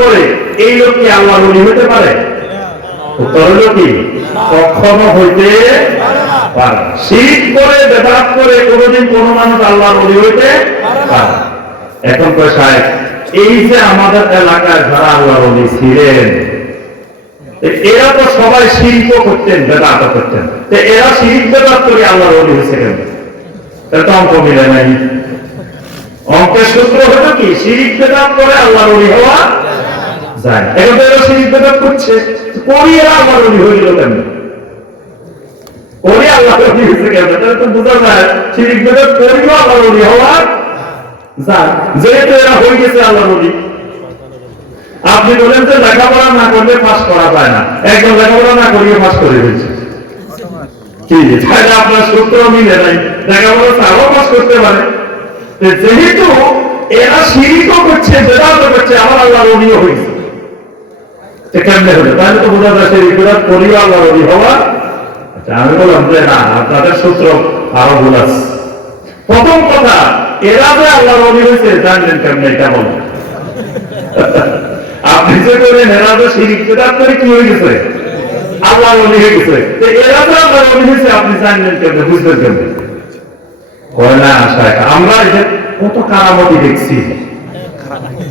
করে এই লোক কি আল্লাহ বলি হতে পারে? উত্তর কি? কখনো হইতে পারে। শিরিক করে, বেদাত করে কোনোদিন কোন মানুষ আল্লাহর বলি হইতে পারে এখন এই যে আমাদের এলাকায় যারা আল্লাহর বলি ছিলেন এরা তো সবাই শিল্প করতেন, বেদাত করতেন। এরা শিরিক, বেদাত করে আল্লাহর বলি হয়েছে কেন? অঙ্ক মিলে নাই। অঙ্কের সূত্র হলো কি? শিরিক, বেদাত করে আল্লাহর বলি হওয়া করছে যেহেতু এরা আপনি বলেন যে লেখাপড়া না করলে পাস করা যায় না। একজন লেখাপড়া না করিয়ে পাস করে তাহলে আপনার সূত্র মিলে নাই। লেখাপড়া তারাও পাস করতে পারে। যেহেতু এরা শিরিকও করছে বেদাতও করছে আমার আল্লাহ রবিও হয়েছে কেমনে হলো? তাহলে তো বোঝা বেদাত করিও হওয়া আচ্ছা আমি বললাম যে না আপনাদের সূত্র আরও ভুল আছে। প্রথম কথা এরা যে আল্লাহ রবি হয়েছে জানলেন কেমনে এটা বলেন আপনি যে করেন এরা তো শিরিক বেদাত করে কি হয়ে গেছে? আল্লাহ বলি হয়ে গেছে। এরা তো আল্লাহ বলি হয়েছে আপনি জানলেন কেমনে বুঝলেন কেমনে? না শায়েখ, আমরা যে কত কারামতি দেখছি।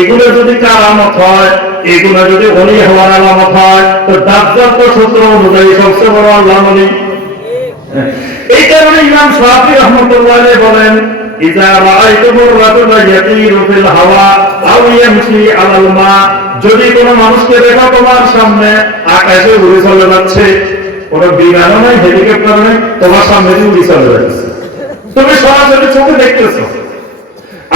এগুলো যদি কারামত হয়, এগুলো যদি অলি হওয়ার আলামত হয়, তো দাজ্জাল তো সূত্র অনুযায়ী সবচেয়ে বড় আল্লাহ বলি এই কারণে ইমাম শাফি রহমতুল্লাহ বলেন যদি কোনো মানুষকে দেখো তোমার সামনে, আকাশে উড়ে চলে যাচ্ছে। কোনো বিমানও নাই হেলিকপ্টার নাই, তোমার সামনে উড়ে চলে যাচ্ছে। তুমি সরাসরি চোখে দেখতেছো।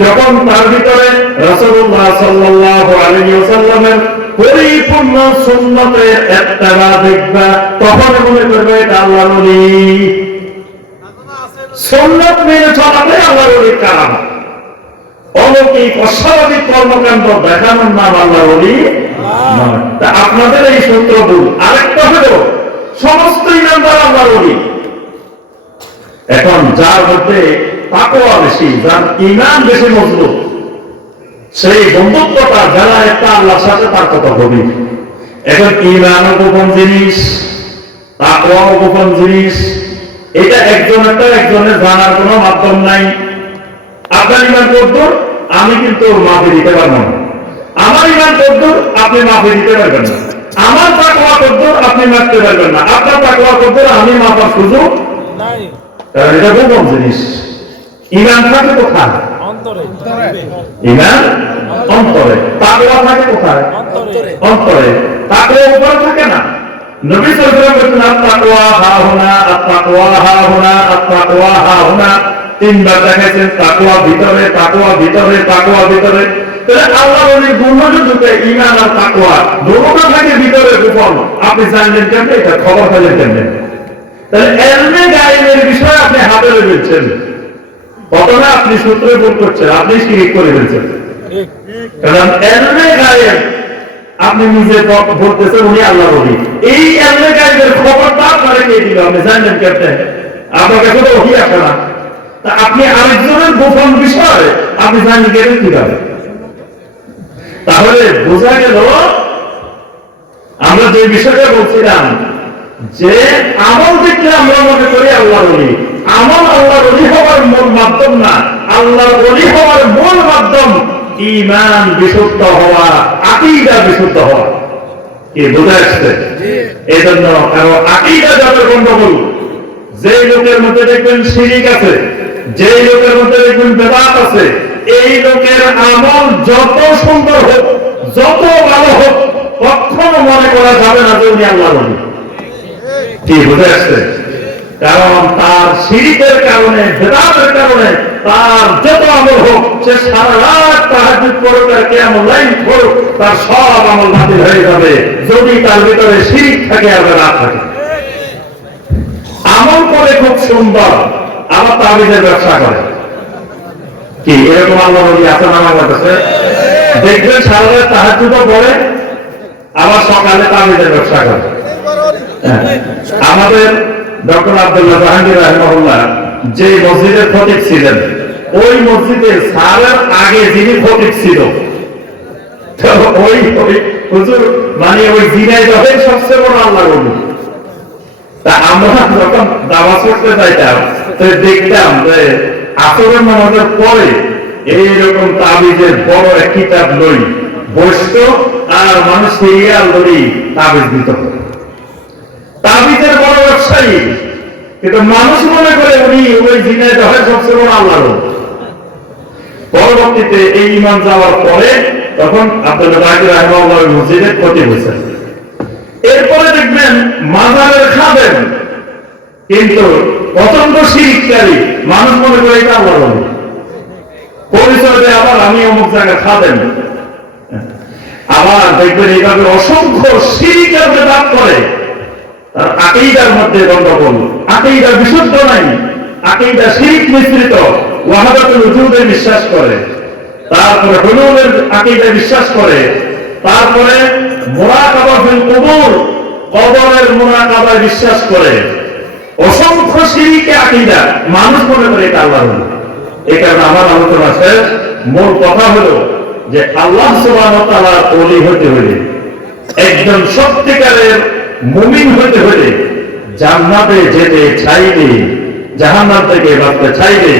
যখন তার ভিতরে রাসূলুল্লাহ সাল্লাল্লাহু আলাইহি ওয়াসাল্লামের পরিপূর্ণ সুন্নতের ইত্তেবা দেখবা তখন মনে করবে এটা আল্লাহর ওলি। সুন্নত মেনে চলাতে অস্বাভাবিক কর্মকাণ্ড দেখানোর নাম আপনাদের এই সূত্র ভুল। আরেকটা হলো, সমস্ত ইমানদার এখন যার মধ্যে তাকওয়া বেশি যার ইমান বেশি মজবুত। সেই বন্ধুত্বটা যারা একটা আল্লাহর সাথে তার কত গভীর এখন ইমানও গোপন জিনিস তাকওয়াও গোপন জিনিস এটা একজন একটা একজনের জানার কোনো মাধ্যম নাই। আপনার ইমান কদ্দুর আমি কিন্তু মাফি দিতে পারব না। আমার ইমান কদ্দুর আপনি মাফি দিতে পারবেন না। আমার তাকওয়া কদ্দুর আপনি মারতে পারবেন না। আপনার তাকওয়া কদ্দুর আমি মাপার সুযোগ এটা গোপন জিনিস। ইমান থাকে কোথায়? ইমান অন্তরে। তাকওয়া থাকে কোথায়? অন্তরে। তাকওয়া উপরে থাকে না? নবী সাল্লাল্লাহু আলাইহি ওয়াসাল্লাম আত-তাকওয়া হা হুনা আত-তাকওয়া হা হুনা আত-তাকওয়া হা হুনা। তিনবার দেখাইছেন তাকওয়া ভিতরে তাকওয়া ভিতরে তাকওয়া ভিতরে। তাহলে আল্লাহ বলে গুণযুক্ত ঈমান আর তাকওয়া দুটোটা থাকে ভিতরে গোপন। আপনি জানলেন কেমনে? এটা খবর পেলেন কেমনে? তাহলে এলমে গায়েবের বিষয়ে আপনি হাতে বলছেন। প্রথমে আপনি সূত্রে ভুল করছেন আপনি শিরিক করে ফেলছেন? কারণ এলমে গায়েব আপনি নিজে বলতেছেন উনি আল্লাহ বলি এই এলমে গায়েবের খবরটা আপনারা কে দিল? আপনি জানলেন ক্যাপ্টেন আপনার কাছে তো ওহি আসে না। তা আপনি আরেকজনের গোপন বিষয় আপনি জানি গেলেন কীভাবে? তাহলে বোঝা গেল আমরা যে বিষয়টা বলছিলাম যে আমল দেখলে আমরা মনে করি আল্লাহ বলি আমল আল্লাহ অলি হওয়ার মূল মাধ্যম না। আল্লাহ অলি হওয়ার মূল মাধ্যম ইমান বিশুদ্ধ হওয়া আকিদা বিশুদ্ধ হওয়া। কি বোঝা আসছে এই জন্য কারণ আকিদা যত গন্ডগোল যে লোকের মধ্যে দেখবেন শিরিক আছে যে লোকের মধ্যে দেখবেন বেদাত আছে এই লোকের আমল যত সুন্দর হোক যত ভালো হোক কখনো মনে করা যাবে না যে উনি আল্লাহ কি বুঝে আসছে কারণ তার শিরিকের কারণে বেদাতের কারণে, তার যত আমল হোক, সে সারা রাত তাহাজুদ করুক আর কেমন লাইন করুক তার সব আমল বাতিল হয়ে যাবে। যদি তার ভিতরে শিরিক থাকে আর বেদাত থাকে। আমল করে খুব সুন্দর, আবার তাবিজের ব্যবসা করে। কি, এরকম আল্লাহ নবী আছে না আমার কাছে? দেখবেন সারা রাত তাহাজুদও পড়ে আবার সকালে তাবিজের ব্যবসা করে। হ্যাঁ। আমাদের ডক্টর আব্দুল্লাহ জাহাঙ্গীর যে মসজিদের ফটিক ছিলেন, ওই মসজিদের সারের আগে যিনি ফটিক ছিল ওই হুজুর মানে ওই যখন সবচেয়ে বড় আল্লাহ তা আমরা যখন দাওয়াজ করতে যাইতাম, তো দেখতাম যে আসরের পরে এইরকম তাবিজের বড় এক কিতাব লই বসত, আর মানুষ সিরিয়াল ধরি তাবিজ তাবিজের বড় ব্যবসায়ী। কিন্তু মানুষ মনে করে উনি ওই জিনের হয় সবচেয়ে বড় আল্লাহ পরবর্তীতে এই ইমান যাওয়ার পরে তখন বাকির রহমাল্লাহ মসজিদের ক্ষতি হয়েছে। এরপরে দেখবেন মাজারের খাবেন কিন্তু পছন্দ শিরিককারী মানুষ মনে করে এটা আল্লাহ পরিচয় দেয় আবার আমি অমুক জায়গায় খাবেন আবার দেখবেন এইভাবে অসংখ্য শিরিকের বেদাত করে। তার আকেইদার মধ্যে গন্ডগোল আকেইদা বিশুদ্ধ নাই আকেইদা মিশ্রিত বিশ্বাস করে। তারপরে আকেইদা বিশ্বাস করে। তারপরে বিশ্বাস করে। অসংখ্য শিরিকে আকিদা, মানুষ মনে করে এটা আল্লাহর ওলি। এই কারণে আমার আলোচনা শেষ। মূল কথা হলো যে আল্লাহ তাআলার হতে হলে একজন সত্যিকারের মুমিন হতে হলে জান্নাতে যেতে চাইলে জাহান্নাম থেকে বাঁচতে চাইলে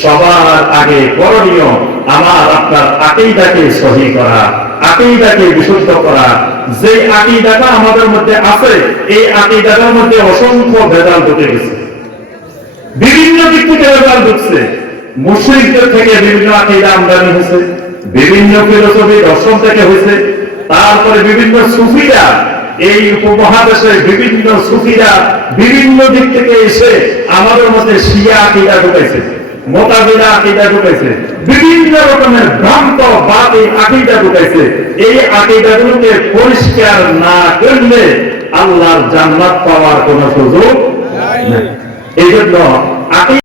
সবার আগে করণীয় আমার, আপনার আকিদাকে সহি করা, আকিদাকে বিশুদ্ধ করা। যে আকিদাটা আমাদের মধ্যে আছে, এই আকিদাটার মধ্যে অসংখ্য ভেদাল ঢুকে গেছে। বিভিন্ন দিক থেকে ভেদাল ঢুকছে মুসলিমদের থেকে বিভিন্ন আকিদা আমদানি হয়েছে, বিভিন্ন ফিলোসফি দর্শন থেকে হয়েছে, তারপরে বিভিন্ন সুফিরা এই উপমহাদেশে বিভিন্ন সুফিরা বিভিন্ন দিক থেকে এসে আমাদের মধ্যে শিয়া আকিদা ঢুকাইছে মোতাবিলা আকিদা ঢুকাইছে বিভিন্ন রকমের ভ্রান্ত বাতি আকিদা ঢুকাইছে এই আকিদাগুলোকে পরিষ্কার না করলে আল্লাহর জান্নাত পাওয়ার কোনো সুযোগ নেই। এই জন্য